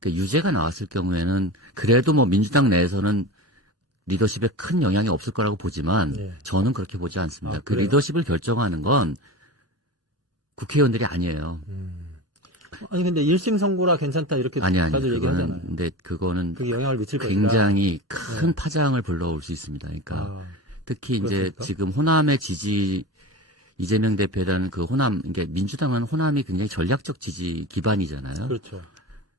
그러니까 유죄가 나왔을 경우에는 그래도 뭐 민주당 내에서는 리더십에 큰 영향이 없을 거라고 보지만 저는 그렇게 보지 않습니다. 그 리더십을 결정하는 건 국회의원들이 아니에요. 아니 근데 1심 선고라 괜찮다 이렇게 아니 다들 얘기하잖아요. 그거는 근데 그거는 그게 영향을 미칠 것이다. 굉장히 큰 파장을 불러올 수 있습니다. 그러니까 특히 이제 그렇습니까? 지금 호남의 지지 이재명 대표라는 그 호남, 이게 민주당은 호남이 굉장히 전략적 지지 기반이잖아요. 그렇죠.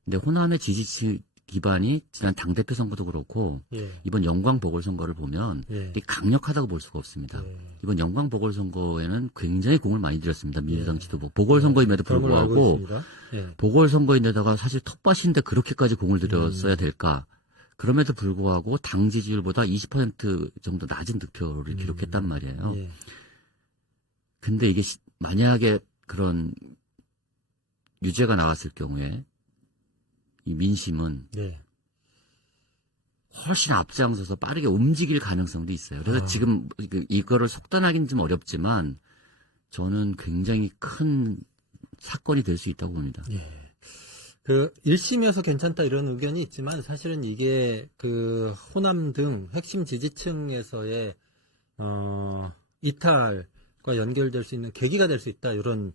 근데 호남의 지지 기반이 지난 당대표 선거도 그렇고 예. 이번 영광 보궐선거를 보면 예. 이게 강력하다고 볼 수가 없습니다. 예. 이번 영광 보궐선거에는 굉장히 공을 많이 들였습니다. 민주당 지도부. 보궐선거임에도 그런 걸로 알고 불구하고 있습니다. 예. 보궐선거인데다가 사실 텃밭인데 그렇게까지 공을 들였어야 될까? 그럼에도 불구하고 당 지지율보다 20% 정도 낮은 득표를 기록했단 말이에요. 예. 근데 이게 만약에 그런 유죄가 나왔을 경우에 이 민심은 네. 훨씬 앞장서서 빠르게 움직일 가능성도 있어요. 그래서 지금 이거를 속단하기는 좀 어렵지만 저는 굉장히 큰 사건이 될 수 있다고 봅니다. 예. 그 1심이어서 괜찮다 이런 의견이 있지만 사실은 이게 그 호남 등 핵심 지지층에서의 이탈과 연결될 수 있는 계기가 될 수 있다 이런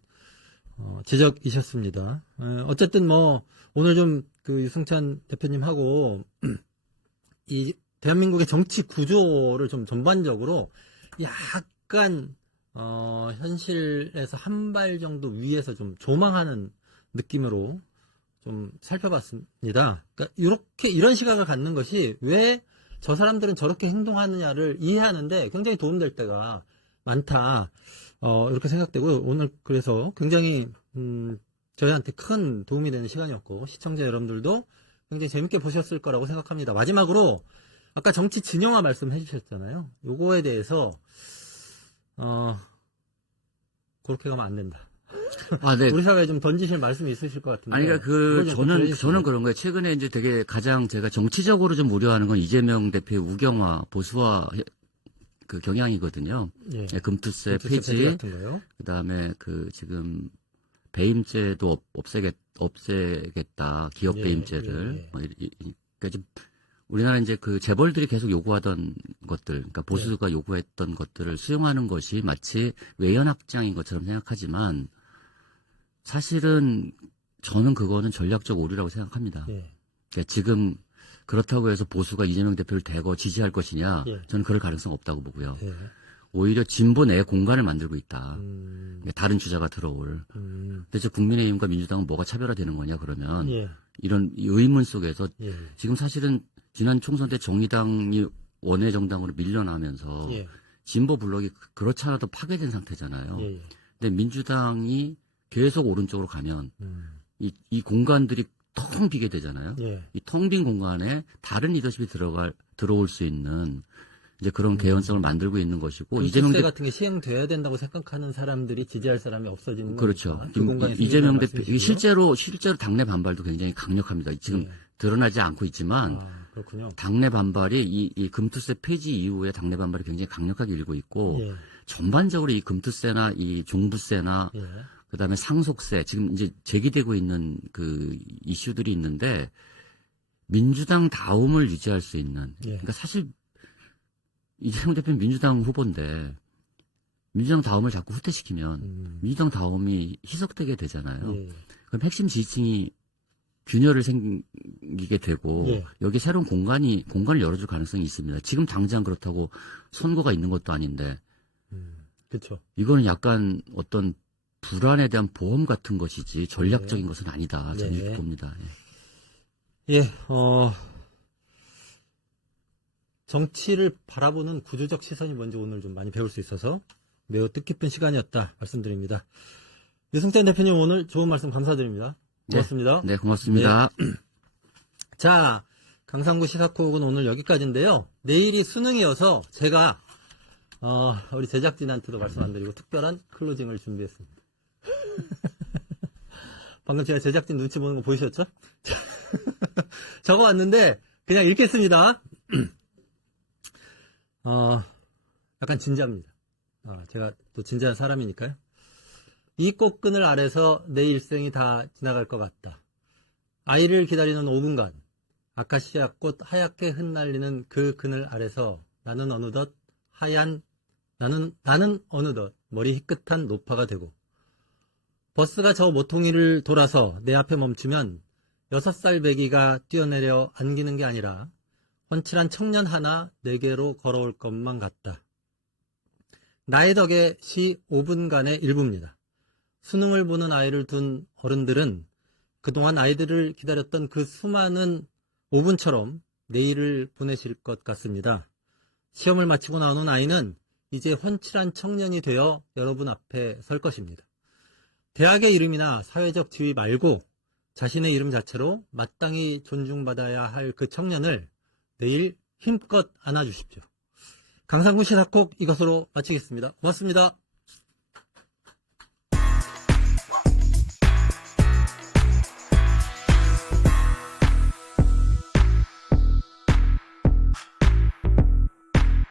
지적이셨습니다. 어쨌든 뭐 오늘 좀 그 유승찬 대표님하고 이 대한민국의 정치 구조를 좀 전반적으로 약간 현실에서 한 발 정도 위에서 좀 조망하는 느낌으로 좀 살펴봤습니다. 그러니까 이런 시각을 갖는 것이 왜 저 사람들은 저렇게 행동하느냐를 이해하는데 굉장히 도움될 때가 많다. 이렇게 생각되고 오늘 그래서 굉장히 저희한테 큰 도움이 되는 시간이었고 시청자 여러분들도 굉장히 재밌게 보셨을 거라고 생각합니다. 마지막으로 아까 정치 진영화 말씀해 주셨잖아요. 요거에 대해서 그렇게 가면 안 된다. 아, 네. 우리 사회에 좀 던지실 말씀이 있으실 것 같은데. 아니, 그러니까 저는 그런 거예요. 최근에 이제 되게 가장 제가 정치적으로 좀 우려하는 건 이재명 대표의 우경화, 보수화 그 경향이거든요. 예. 금투세 폐지 폐지, 같은 거요. 그다음에 그 지금 배임죄도 없애겠다. 기업 예, 배임죄를. 예, 예. 그러니까 좀 우리나라 이제 그 재벌들이 계속 요구하던 것들, 그러니까 보수가 요구했던 것들을 수용하는 것이 마치 외연 확장인 것처럼 생각하지만 사실은 저는 그거는 전략적 오류라고 생각합니다. 예. 그러니까 지금 그렇다고 해서 보수가 이재명 대표를 대거 지지할 것이냐? 예. 저는 그럴 가능성 없다고 보고요. 예. 오히려 진보 내 공간을 만들고 있다. 음, 다른 주자가 들어올. 대체 국민의힘과 민주당은 뭐가 차별화되는 거냐 그러면 예. 이런 의문 속에서 예. 지금 사실은 지난 총선 때 정의당이 원외 정당으로 밀려나면서 예. 진보 블록이 그렇지 않아도 파괴된 상태잖아요. 예. 예. 근데 민주당이 계속 오른쪽으로 가면 이 공간들이 텅 비게 되잖아요. 예. 이 텅 빈 공간에 다른 리더십이 들어올 수 있는 이제 그런 개연성을 만들고 있는 것이고 이재명 이재명 같은 게 시행돼야 된다고 생각하는 사람들이 지지할 사람이 없어지는 그렇죠. 거니까. 그 공간이 이재명 대표 말씀이시고요. 실제로 당내 반발도 굉장히 강력합니다. 지금 예. 드러나지 않고 있지만 그렇군요. 당내 반발이 이 금투세 폐지 이후에 당내 반발이 굉장히 강력하게 일고 있고 예. 전반적으로 이 금투세나 이 종부세나 예. 그다음에 상속세 지금 이제 제기되고 있는 그 이슈들이 있는데 민주당 다움을 유지할 수 있는 예. 그러니까 사실 이재명 대표는 민주당 후보인데 민주당 다움을 자꾸 후퇴시키면 민주당 다움이 희석되게 되잖아요. 예. 그럼 핵심 지지층이 균열을 생기게 되고 예. 여기 새로운 공간을 열어줄 가능성이 있습니다. 지금 당장 그렇다고 선거가 있는 것도 아닌데 그렇죠. 이거는 약간 어떤 불안에 대한 보험 같은 것이지 전략적인 것은 아니다. 저는 이렇게 봅니다. 예, 정치를 바라보는 구조적 시선이 뭔지 오늘 좀 많이 배울 수 있어서 매우 뜻깊은 시간이었다 말씀드립니다. 유승찬 대표님 오늘 좋은 말씀 감사드립니다. 고맙습니다. 네, 고맙습니다. 자, 강상구 시사콕은 오늘 여기까지인데요. 내일이 수능이어서 제가 우리 제작진한테도 말씀 안 드리고 특별한 클로징을 준비했습니다. 방금 제가 제작진 눈치 보는 거 보이셨죠? 적어왔는데 그냥 읽겠습니다. 약간 진지합니다. 제가 또 진지한 사람이니까요. 이 꽃그늘 아래서 내 일생이 다 지나갈 것 같다. 아이를 기다리는 5분간 아카시아 꽃 하얗게 흩날리는 그 그늘 아래서 나는 어느덧 나는 어느덧 머리 희끗한 노파가 되고 버스가 저 모퉁이를 돌아서 내 앞에 멈추면 6살 배기가 뛰어내려 안기는 게 아니라 훤칠한 청년 하나 내게로 걸어올 것만 같다. 나의 덕에 시 5분간의 일부입니다. 수능을 보는 아이를 둔 어른들은 그동안 아이들을 기다렸던 그 수많은 5분처럼 내일을 보내실 것 같습니다. 시험을 마치고 나오는 아이는 이제 훤칠한 청년이 되어 여러분 앞에 설 것입니다. 대학의 이름이나 사회적 지위 말고 자신의 이름 자체로 마땅히 존중받아야 할 그 청년을 내일 힘껏 안아주십시오. 강상구 시사콕 이것으로 마치겠습니다. 고맙습니다.